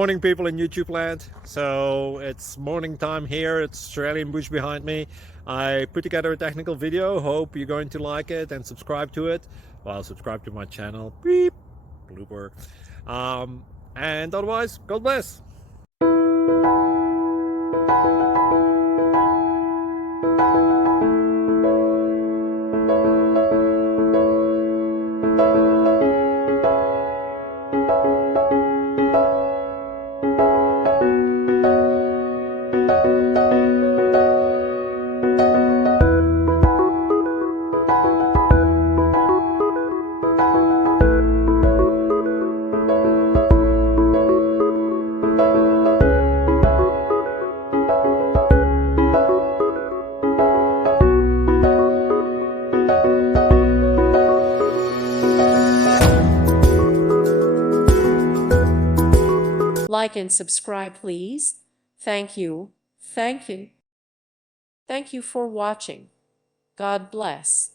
Morning, people in YouTube land. So it's morning time here. It's Australian bush behind me. I put together a technical video. Hope you're going to like it and subscribe to it. Well, subscribe to my channel. Beep. Blooper. And otherwise, God bless. Like and subscribe, please. Thank you. Thank you. Thank you for watching. God bless.